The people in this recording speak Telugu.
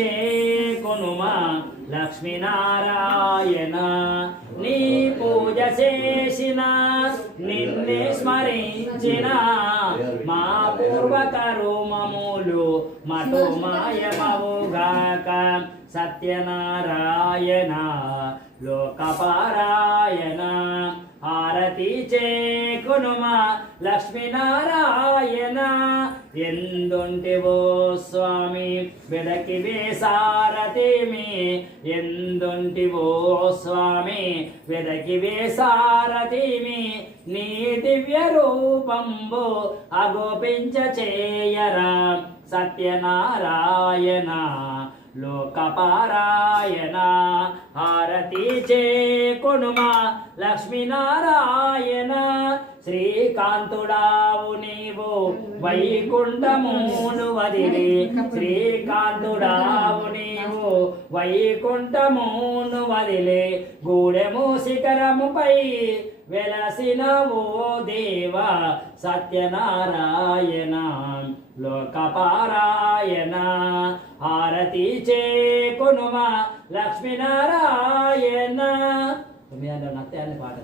చేకొనుమా లక్ష్మీనారాయణ. నీ పూజ చేసిన నిన్నే స్మరించిన మా పూర్వకరుమములు మటు మాయమవుగాక సత్యనారాయణ లోకపారాయణ. హారతి చేకునుమా లక్ష్మీనారాయణ. ఎందుంటివో స్వామి వెదకి వేసారతిమి ఎందుంటివో స్వామి వెదకి వేసారతిమి నీ దివ్య రూపంబు అగోపించ చేయరా సత్యనారాయణ. లోకపారాయణ. హారతి చేకొనుమా లక్ష్మీనారాయణ. శ్రీకాంతుడావు నీవు వైకుంఠమును వదిలి. శ్రీకాంతుడావు నీవు వైకుంఠమును వదిలి. గూడెము శిఖరముపై వెలసిన ఓ దేవ సత్యనారాయణ. లోకపారాయణ. హారతి చేకొనుమా లక్ష్మీనారాయణ. తొమ్మిది నత్తే అని పాట